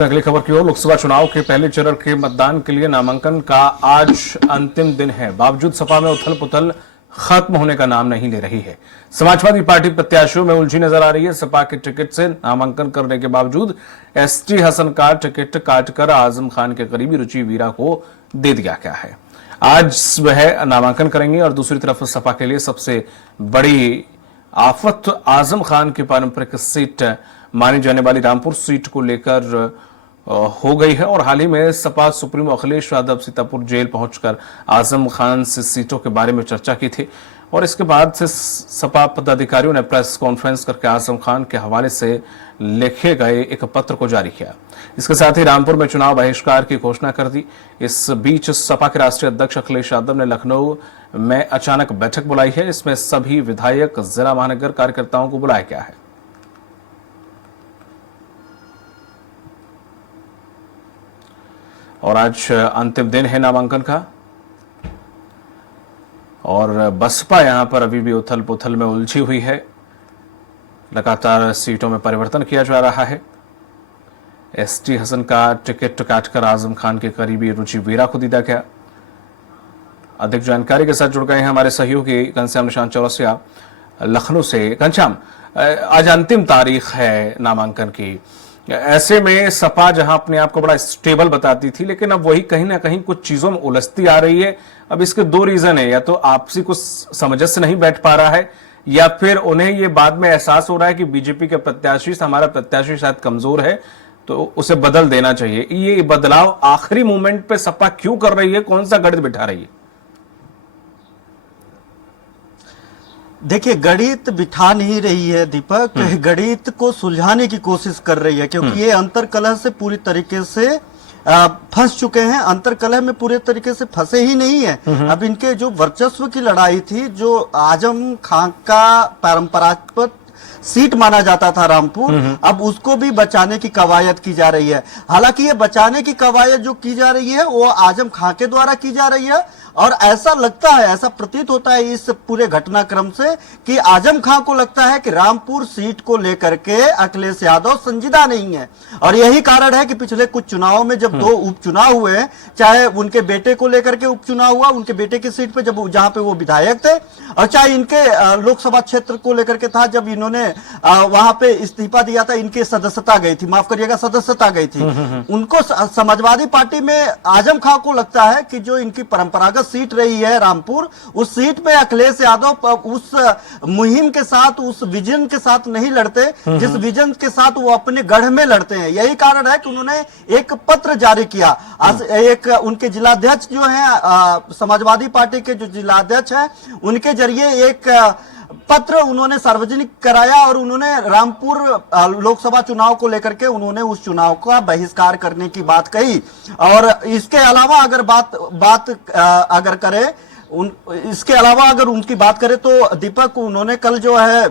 अगली खबर की ओर। लोकसभा चुनाव के पहले चरण के मतदान के लिए नामांकन का आज अंतिम दिन है। बावजूद सपा में उथल पुथल खत्म होने का नाम नहीं ले रही है। समाजवादी पार्टी प्रत्याशियों में उलझी नजर आ रही है। सपा के टिकट से नामांकन करने के बावजूद एसटी हसन का टिकट काटकर आजम खान के करीबी रुचि वीरा को दे दिया गया है। आज वह नामांकन करेंगे और दूसरी तरफ सपा के लिए सबसे बड़ी आफत आजम खान की पारंपरिक सीट मानी जाने वाली रामपुर सीट को लेकर हो गई है। और हाल ही में सपा सुप्रीमो अखिलेश यादव सीतापुर जेल पहुंचकर आजम खान से सीटों के बारे में चर्चा की थी और इसके बाद से सपा पदाधिकारियों ने प्रेस कॉन्फ्रेंस करके आजम खान के हवाले से लिखे गए एक पत्र को जारी किया। इसके साथ ही रामपुर में चुनाव बहिष्कार की घोषणा कर दी। इस बीच सपा के राष्ट्रीय अध्यक्ष अखिलेश यादव ने लखनऊ में अचानक बैठक बुलाई है। इसमें सभी विधायक, जिला महानगर कार्यकर्ताओं को बुलाया गया है। और आज अंतिम दिन है नामांकन का और बसपा यहां पर अभी भी उथल पुथल में उलझी हुई है। लगातार सीटों में परिवर्तन किया जा रहा है। एसटी हसन का टिकट काटकर आजम खान के करीबी रुचि वीरा को दिया गया। अधिक जानकारी के साथ जुड़ गए हैं हमारे सहयोगी घनश्याम निशांत चौरसिया लखनऊ से। घनश्याम, आज अंतिम तारीख है नामांकन की। ऐसे में सपा जहां अपने आप को बड़ा स्टेबल बताती थी, लेकिन अब वही कहीं ना कहीं कुछ चीजों में उलझती आ रही है। अब इसके दो रीजन है, या तो आपसी कुछ समझ से नहीं बैठ पा रहा है या फिर उन्हें ये बाद में एहसास हो रहा है कि बीजेपी के प्रत्याशी से हमारा प्रत्याशी शायद कमजोर है तो उसे बदल देना चाहिए। ये बदलाव आखिरी मोमेंट पे सपा क्यों कर रही है? कौन सा गणित बिठा रही है? देखिए, गणित बिठा नहीं रही है दीपक, गणित को सुलझाने की कोशिश कर रही है, क्योंकि ये अंतर्कलह से पूरी तरीके से फंस चुके हैं। अंतर्कलह में पूरे तरीके से फंसे ही नहीं है। अब इनके जो वर्चस्व की लड़ाई थी, जो आजम खान का परंपरागत सीट माना जाता था रामपुर, अब उसको भी बचाने की कवायद की जा रही है। हालांकि ये बचाने की कवायद जो की जा रही है वो आजम खान के द्वारा की जा रही है और ऐसा लगता है, ऐसा प्रतीत होता है इस पूरे घटनाक्रम से कि आजम खान को लगता है कि रामपुर सीट को लेकर के अखिलेश यादव संजीदा नहीं है। और यही कारण है कि पिछले कुछ चुनावों में जब दो उपचुनाव हुए, चाहे उनके बेटे को लेकर के उपचुनाव हुआ, उनके बेटे की सीट पे जब जहां पे वो विधायक थे, और चाहे इनके लोकसभा क्षेत्र को लेकर के था जब इन्होंने वहां पे इस्तीफा दिया था, इनकी सदस्यता गई थी, माफ करिएगा सदस्यता गई थी। उनको समाजवादी पार्टी में आजम खान को लगता है कि जो इनकी परंपरागत सीट रही है रामपुर, उस सीट पे अखिलेश यादव उस मुहिम के साथ, उस विजन के साथ नहीं लड़ते जिस विजन के साथ वो अपने गढ़ में लड़ते हैं। यही कारण है कि उन्होंने एक पत्र जारी किया। एक उनके जिलाध्यक्ष जो हैं, समाजवादी पार्टी के जो जिलाध्यक्ष हैं, उनके जरिए एक पत्र उन्होंने सार्वजनिक कराया और उन्होंने रामपुर लोकसभा चुनाव को लेकर के उन्होंने उस चुनाव का बहिष्कार करने की बात कही। और इसके अलावा अगर बात अगर करें इसके अलावा अगर उनकी बात करें तो दीपक, उन्होंने कल जो है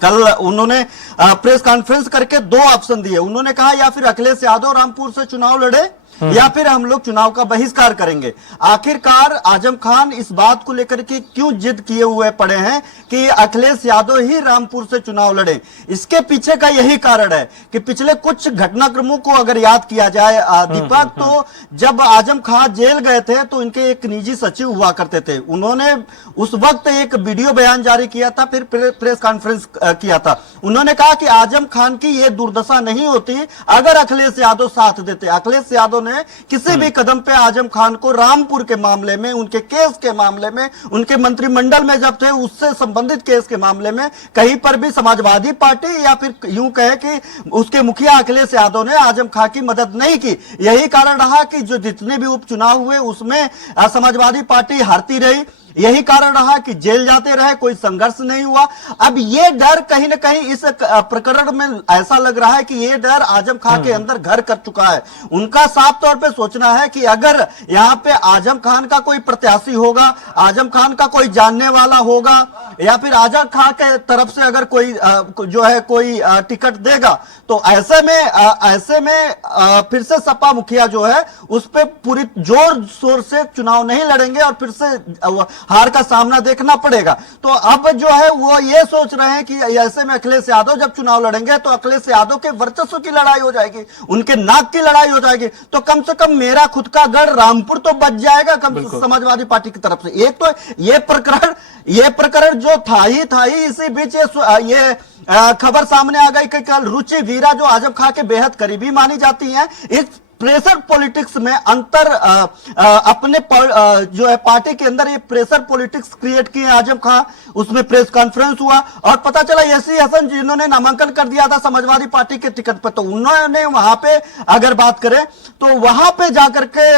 कल उन्होंने प्रेस कॉन्फ्रेंस करके दो ऑप्शन दिए। उन्होंने कहा या फिर अखिलेश यादव रामपुर से चुनाव लड़े या फिर हम लोग चुनाव का बहिष्कार करेंगे। आखिरकार आजम खान इस बात को लेकर के क्यों जिद किए हुए पड़े हैं कि अखिलेश यादव ही रामपुर से चुनाव लड़े? इसके पीछे का यही कारण है कि पिछले कुछ घटनाक्रमों को अगर याद किया जाए दीपक, तो जब आजम खान जेल गए थे तो इनके एक निजी सचिव हुआ करते थे। उन्होंने उस वक्त एक वीडियो बयान जारी किया था, फिर प्रेस कॉन्फ्रेंस किया था। उन्होंने कहा कि आजम खान की यह दुर्दशा नहीं होती अगर अखिलेश यादव साथ देते। अखिलेश यादव ने किसी भी कदम पे आजम खान को रामपुर के मामले में, उनके केस के मामले में, उनके मंत्रिमंडल में जब थे उससे संबंधित केस के मामले में कहीं पर भी समाजवादी पार्टी या फिर यूं कहे कि उसके मुखिया अखिलेश यादव ने आजम खान की मदद नहीं की। यही कारण रहा कि जो जितने भी उपचुनाव हुए उसमें समाजवादी पार्टी हारती रही। यही कारण रहा कि जेल जाते रहे, कोई संघर्ष नहीं हुआ। अब ये डर कहीं ना कहीं इस प्रकरण में ऐसा लग रहा है कि ये डर आजम खान के अंदर घर कर चुका है। उनका साफ तौर पे सोचना है कि अगर यहाँ पे आजम खान का कोई प्रत्याशी होगा, आजम खान का कोई जानने वाला होगा, या फिर आजम खान के तरफ से अगर कोई जो है कोई टिकट देगा, तो ऐसे में फिर से सपा मुखिया जो है उस पर पूरी जोर शोर से चुनाव नहीं लड़ेंगे और फिर से हार का सामना देखना पड़ेगा। तो अब जो है वो ये सोच रहे हैं कि ऐसे में अखिलेश यादव जब चुनाव लड़ेंगे तो अखिलेश यादव के वर्चस्व की लड़ाई हो जाएगी, उनके नाक की लड़ाई हो जाएगी। तो कम से कम मेरा खुद का गढ़ रामपुर तो बच जाएगा कम समाजवादी पार्टी की तरफ से। एक तो ये प्रकरण जो था ही इसी बीच ये खबर सामने आ गई कि कल रुचि वीरा जो आजम खां के बेहद करीबी मानी जाती हैं, इस प्रेशर पॉलिटिक्स में अंतर अपने जो है पार्टी के अंदर ये प्रेशर पॉलिटिक्स क्रिएट किए आजम खां। उसमें प्रेस कॉन्फ्रेंस हुआ और पता चला एससी हसन जिन्होंने नामांकन कर दिया था समाजवादी पार्टी के टिकट पर, तो उन्होंने वहां पे अगर बात करें तो वहां पे जाकर के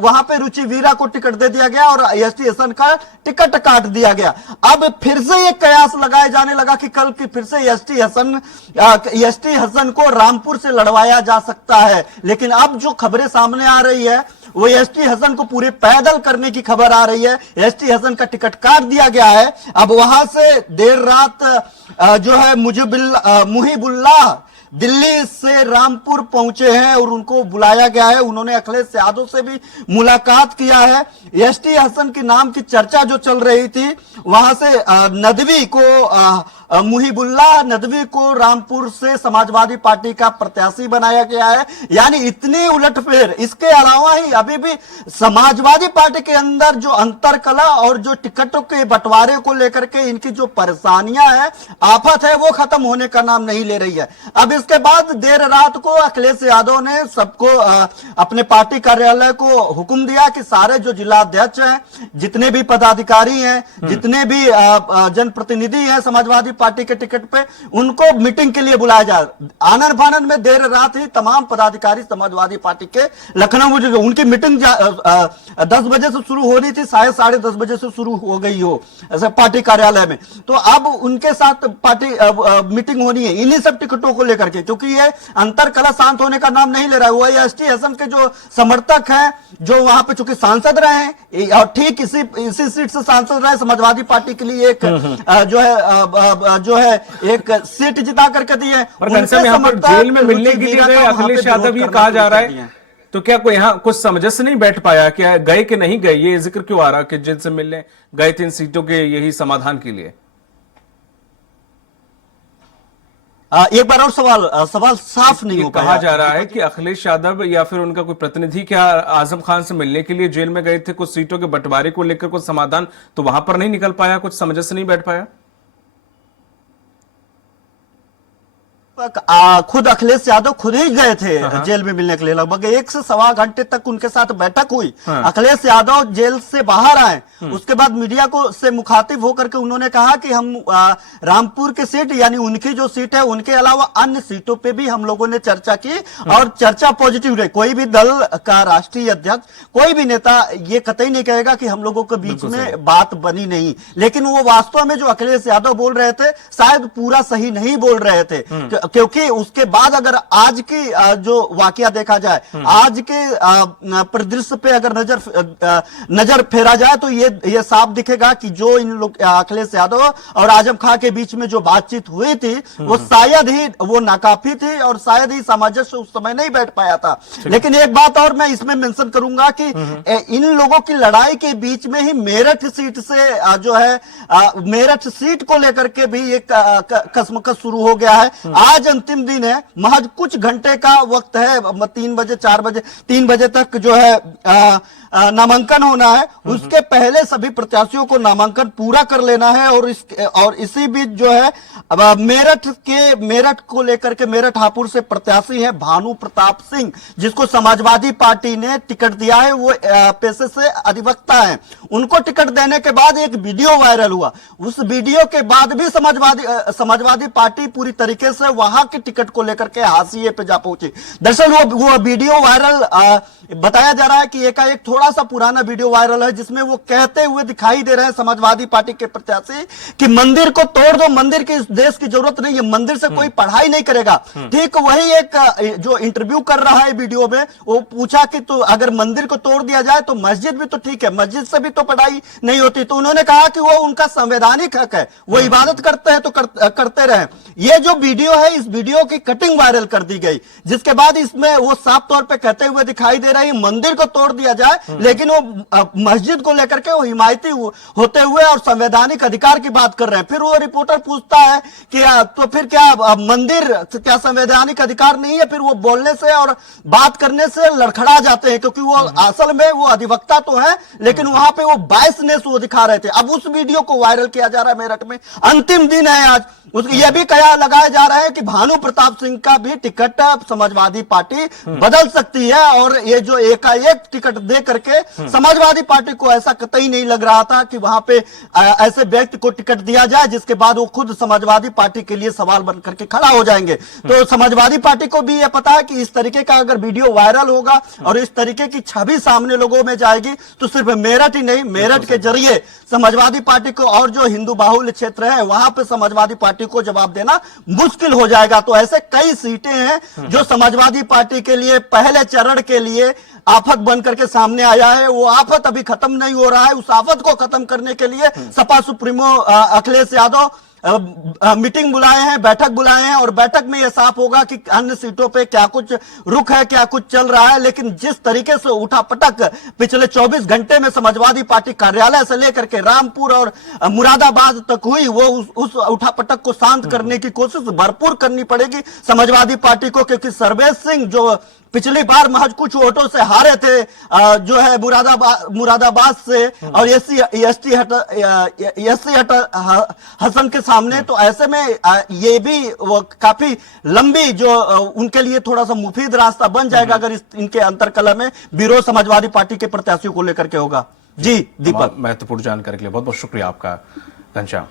वहां पे रुचि वीरा को टिकट दे दिया गया और एसटी हसन का टिकट काट दिया गया। अब फिर से ये कयास लगाया जाने लगा कि कल की फिर से एसटी हसन को रामपुर से लड़वाया जा सकता है। लेकिन अब जो खबरें सामने आ रही है वो एसटी हसन को पूरे पैदल करने की खबर आ रही है। एसटी हसन का टिकट काट दिया गया है। अब वहां से देर रात जो है मुहिबुल्लाह दिल्ली से रामपुर पहुंचे हैं और उनको बुलाया गया है। उन्होंने अखिलेश यादव से भी मुलाकात किया है। एसटी हसन के नाम की चर्चा जो चल रही थी, वहां से मुहिबुल्लाह नदवी को रामपुर से समाजवादी पार्टी का प्रत्याशी बनाया गया है। यानी इतनी उलटफेर। इसके अलावा ही अभी भी समाजवादी पार्टी के अंदर जो अंतरकला और जो टिकटों के बंटवारे को लेकर के इनकी जो परेशानियां हैं, आफत है, वो खत्म होने का नाम नहीं ले रही है। अब इसके बाद देर रात को अखिलेश यादव ने सबको अपने पार्टी कार्यालय को हुक्म दिया कि सारे जो जिला अध्यक्ष हैं, जितने भी पदाधिकारी हैं, जितने भी जनप्रतिनिधि हैं समाजवादी पार्टी के टिकट पे, उनको मीटिंग के लिए बुलाया जाए। आनन फानन में देर रात ही तमाम पदाधिकारी समाजवादी पार्टी के लखनऊ में उनकी मीटिंग 10 बजे से शुरू हो रही थी, शायद 10:30 बजे से शुरू हो गई हो ऐसे पार्टी कार्यालय में। तो अब उनके साथ पार्टी मीटिंग होनी है इन्हीं सब टिकटों को लेकर के, क्योंकि ये अंतर कला शांत होने का नाम नहीं ले रहा है। वो एसटी हसन के जो समर्थक हैं, जो वहां पे चूंकि सांसद रहे हैं और ठीक इसी सीट से सांसद रहे, समाजवादी पार्टी के लिए एक जो है एक सीट जिता करके दी है। और यहाँ पर जेल में मिलने के लिए गए अखिलेश यादव, ये कहा जा रहा है, तो क्या कोई यहाँ कुछ समझ से नहीं बैठ पाया? क्या गए कि नहीं गए, ये जिक्र क्यों आ रहा कि जेल से मिलने गए थे इन सीटों के यही समाधान के लिए? एक बार और सवाल साफ नहीं हो पाया। कहा जा रहा है कि अखिलेश यादव या फिर उनका कोई प्रतिनिधि क्या आजम खान से मिलने के लिए जेल में गए थे, कुछ सीटों के बंटवारे को लेकर कुछ समाधान, तो वहां पर नहीं निकल पाया, कुछ समझ से नहीं बैठ पाया? खुद अखिलेश यादव खुद ही गए थे जेल में मिलने के लिए। लगभग 1 से सवा घंटे तक उनके साथ बैठक हुई। अखिलेश यादव जेल से बाहर आए, उसके बाद मीडिया को से मुखातिब होकर के उन्होंने कहा कि हम रामपुर की सीट, यानी उनकी जो सीट है, उनके अलावा अन्य सीटों पे भी हम लोगों ने चर्चा की और चर्चा पॉजिटिव रही। कोई भी दल का राष्ट्रीय अध्यक्ष, कोई भी नेता ये कतई नहीं कहेगा कि हम लोगों के बीच में बात बनी नहीं, लेकिन वो वास्तव में जो अखिलेश यादव बोल रहे थे शायद पूरा सही नहीं बोल रहे थे। क्योंकि उसके बाद अगर आज की जो वाकया देखा जाए, आज के परिदृश्य पे अगर नजर फेरा जाए तो ये साफ दिखेगा कि जो इन लोग अखिलेश यादव और आजम खां के बीच में जो बातचीत हुई थी, वो शायद ही वो नाकाफी थी और शायद ही सामंजस्य उस समय नहीं बैठ पाया था। लेकिन एक बात और मैं इसमें मेंशन करूंगा कि इन लोगों की लड़ाई के बीच में ही मेरठ सीट से जो है मेरठ सीट को लेकर के भी एक कसमकस शुरू हो गया है। आज अंतिम दिन है, महज कुछ घंटे का वक्त है, 3 बजे 4 बजे 3 बजे तक जो है नामांकन होना है। उसके पहले सभी प्रत्याशियों को नामांकन पूरा कर लेना है और इसी बीच जो है मेरठ को लेकर के मेरठ हापुड़ से प्रत्याशी हैं भानु प्रताप सिंह, जिसको समाजवादी पार्टी ने टिकट दिया है। वो पेशे से अधिवक्ता हैं। उनको टिकट देने के बाद एक वीडियो वायरल हुआ। उस वीडियो के बाद भी समाजवादी पार्टी पूरी तरीके से वहां के टिकट को लेकर के हाशिए पे जा पहुंची। दरअसल वो वीडियो वायरल बताया जा रहा है कि एकाएक थोड़ा सा पुराना वीडियो वायरल है, जिसमें वो कहते हुए दिखाई दे रहे हैं समाजवादी पार्टी के प्रत्याशी कि मंदिर को तोड़ दो, मंदिर की इस देश की जरूरत नहीं है, मंदिर से कोई पढ़ाई नहीं करेगा। ठीक वही एक जो इंटरव्यू कर रहा है वीडियो में, वो पूछा कि तो अगर मंदिर को तोड़ दिया जाए तो मस्जिद भी तो ठीक है, मस्जिद से भी तो पढ़ाई नहीं होती। तो उन्होंने कहा कि वो उनका संवैधानिक हक है, वो इबादत करते हैं तो करते रहे। ये जो वीडियो है इस वीडियो की कटिंग वायरल कर दी गई, जिसके बाद इसमें वो साफ तौर पे कहते हुए दिखाई दे रहा है मंदिर को तोड़ दिया जाए, लेकिन वो मस्जिद को लेकर के वो हिमायती होते हुए और संवैधानिक अधिकार की बात कर रहे हैं। फिर वो रिपोर्टर पूछता है कि तो फिर क्या मंदिर क्या संवैधानिक अधिकार नहीं है? फिर वो बोलने से और बात करने से लड़खड़ा जाते हैं, क्योंकि वो असल में वो अधिवक्ता तो है, लेकिन वहां पे वो बायसनेस वो दिखा रहे थे। अब उस वीडियो को वायरल किया जा रहा है मेरठ में, अंतिम दिन है आज। यह भी कया लगाया जा रहा है कि भानु प्रताप सिंह का भी टिकट समाजवादी पार्टी बदल सकती है, और ये जो एकाएक टिकट दे करके समाजवादी पार्टी को ऐसा कतई नहीं लग रहा था कि वहां पे ऐसे व्यक्ति को टिकट दिया जाए जिसके बाद वो खुद समाजवादी पार्टी के लिए सवाल बन करके खड़ा हो जाएंगे। तो समाजवादी पार्टी को भी यह पता है कि इस तरीके का अगर वीडियो वायरल होगा और इस तरीके की छवि सामने लोगों में जाएगी तो सिर्फ मेरठ ही नहीं, मेरठ के जरिए समाजवादी पार्टी को और जो हिंदू बाहुल्य क्षेत्र है वहां पे समाजवादी पार्टी को जवाब देना मुश्किल हो जाएगा। तो ऐसे कई सीटें हैं जो समाजवादी पार्टी के लिए पहले चरण के लिए आफत बन करके सामने आया है। वो आफत अभी खत्म नहीं हो रहा है। उस आफत को खत्म करने के लिए सपा सुप्रीमो अखिलेश यादव मीटिंग बुलाए हैं, बैठक बुलाए हैं, और बैठक में यह साफ होगा कि अन्य सीटों पे क्या कुछ रुख है, क्या कुछ चल रहा है। लेकिन जिस तरीके से उठापटक पिछले 24 घंटे में समाजवादी पार्टी कार्यालय से लेकर के रामपुर और मुरादाबाद तक हुई, वो उस उठापटक को शांत करने की कोशिश भरपूर करनी पड़ेगी समाजवादी पार्टी को, क्योंकि सर्वेश सिंह जो पिछली बार महज कुछ वोटों से हारे थे जो है मुरादाबाद से और एसटी हसन के सामने, तो ऐसे में ये भी वो काफी लंबी जो उनके लिए थोड़ा सा मुफीद रास्ता बन जाएगा अगर इनके अंतरकलह में विरोध समाजवादी पार्टी के प्रत्याशियों को लेकर के होगा। जी दीपक, महत्वपूर्ण जानकारी के लिए बहुत बहुत शुक्रिया आपका घनश्याम।